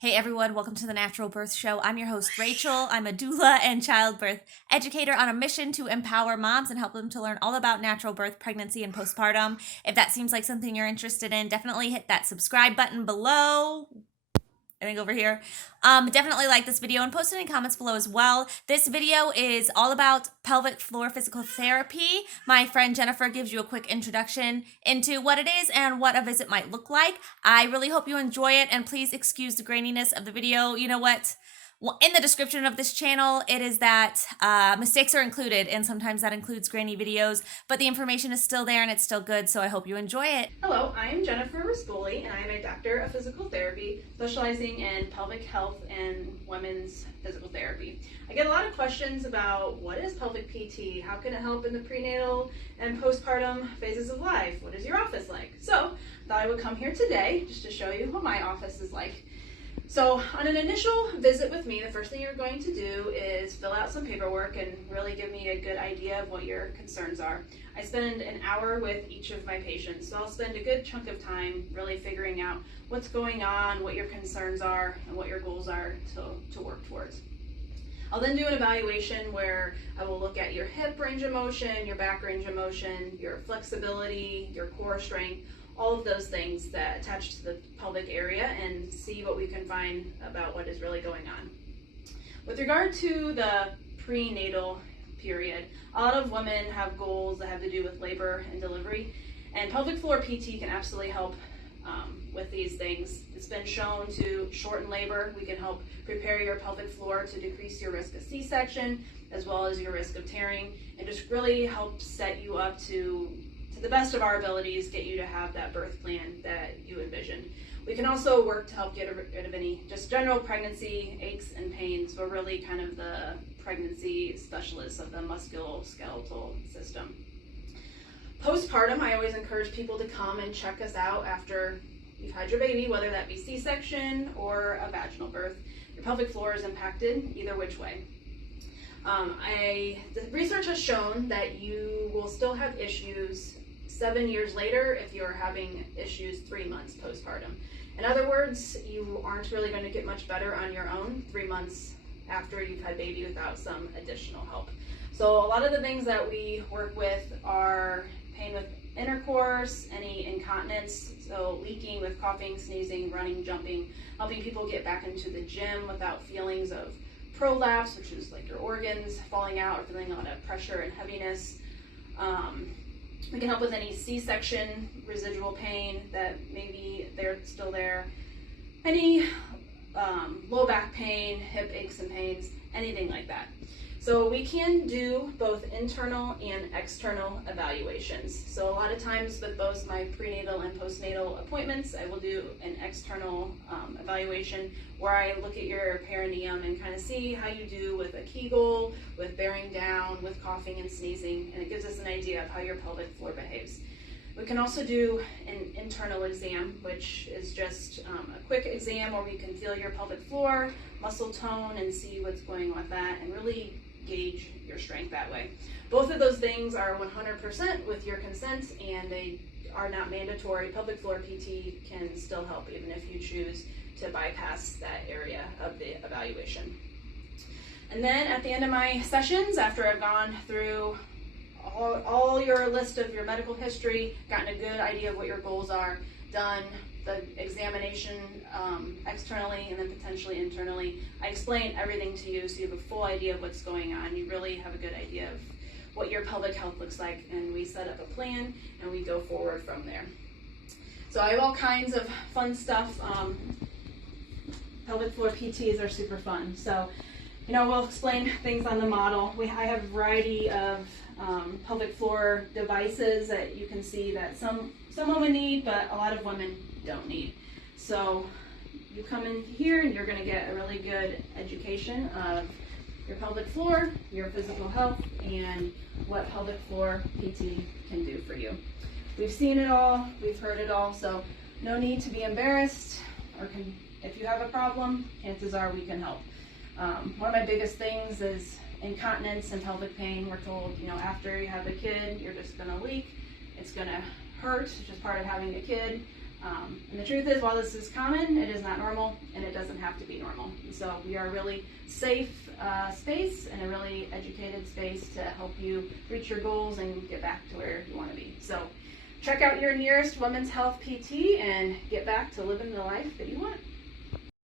Hey everyone, welcome to the Natural Birth Show. I'm your host, Rachel. I'm a doula and childbirth educator on a mission to empower moms and help them to learn all about natural birth, pregnancy, and postpartum. If that seems like something you're interested in, definitely hit that subscribe button below. I think over here. Definitely like this video and post it in comments below as well. This video is all about pelvic floor physical therapy. My friend Jennifer gives you a quick introduction into what it is and what a visit might look like. I really hope you enjoy it, and please excuse the graininess of the video. You know what? Well, in the description of this channel, it is that mistakes are included, and sometimes that includes grainy videos, but the information is still there and it's still good, so I hope you enjoy it. Hello, I am Jennifer Rispoli, and I am a doctor of physical therapy specializing in pelvic health and women's physical therapy. I get a lot of questions about what is pelvic PT, how can it help in the prenatal and postpartum phases of life, what is your office like? So I thought I would come here today just to show you what my office is like. So on an initial visit with me, the first thing you're going to do is fill out some paperwork and really give me a good idea of what your concerns are. I spend an hour with each of my patients, so I'll spend a good chunk of time really figuring out what's going on, what your concerns are, and what your goals are to work towards. I'll then do an evaluation where I will look at your hip range of motion, your back range of motion, your flexibility, your core strength, all of those things that attach to the pelvic area, and see what we can find about what is really going on. With regard to the prenatal period, a lot of women have goals that have to do with labor and delivery, and pelvic floor PT can absolutely help with these things. It's been shown to shorten labor. We can help prepare your pelvic floor to decrease your risk of C-section as well as your risk of tearing, and just really help set you up to the best of our abilities, get you to have that birth plan that you envisioned. We can also work to help get rid of any just general pregnancy aches and pains. We're really kind of the pregnancy specialists of the musculoskeletal system. Postpartum, I always encourage people to come and check us out after you've had your baby, whether that be C-section or a vaginal birth. Your pelvic floor is impacted either which way. The research has shown that you will still have issues 7 years later if you're having issues 3 months postpartum. In other words, you aren't really going to get much better on your own 3 months after you've had baby without some additional help. So a lot of the things that we work with are pain with intercourse, any incontinence, so leaking with coughing, sneezing, running, jumping, helping people get back into the gym without feelings of prolapse, which is like your organs falling out or feeling a lot of pressure and heaviness. We can help with any C-section residual pain that maybe they're still there. Any low back pain, hip aches and pains, anything like that. So we can do both internal and external evaluations. So a lot of times with both my prenatal and postnatal appointments, I will do an external evaluation where I look at your perineum and kind of see how you do with a Kegel, with bearing down, with coughing and sneezing, and it gives us an idea of how your pelvic floor behaves. We can also do an internal exam, which is just a quick exam where we can feel your pelvic floor, muscle tone, and see what's going on with that, and really gauge your strength that way. Both of those things are 100% with your consent, and they are not mandatory. Pelvic floor PT can still help even if you choose to bypass that area of the evaluation. And then at the end of my sessions, after I've gone through all your list of your medical history, gotten a good idea of what your goals are, done the examination externally and then potentially internally, I explain everything to you so you have a full idea of what's going on. You really have a good idea of what your pelvic health looks like, and we set up a plan and we go forward from there. So I have all kinds of fun stuff. Pelvic floor PTs are super fun. So, we'll explain things on the model. I have a variety of pelvic floor devices that you can see that some women need, but a lot of women don't need. So you come in here and you're going to get a really good education of your pelvic floor, your physical health, and what pelvic floor PT can do for you. We've seen it all, we've heard it all, so no need to be embarrassed, if you have a problem, chances are we can help. One of my biggest things is incontinence and pelvic pain. We're told, after you have a kid, you're just going to leak. It's going to hurt. It's just part of having a kid. And the truth is, while this is common, it is not normal, and it doesn't have to be normal. And so we are a really safe space and a really educated space to help you reach your goals and get back to where you want to be. So check out your nearest women's health PT and get back to living the life that you want.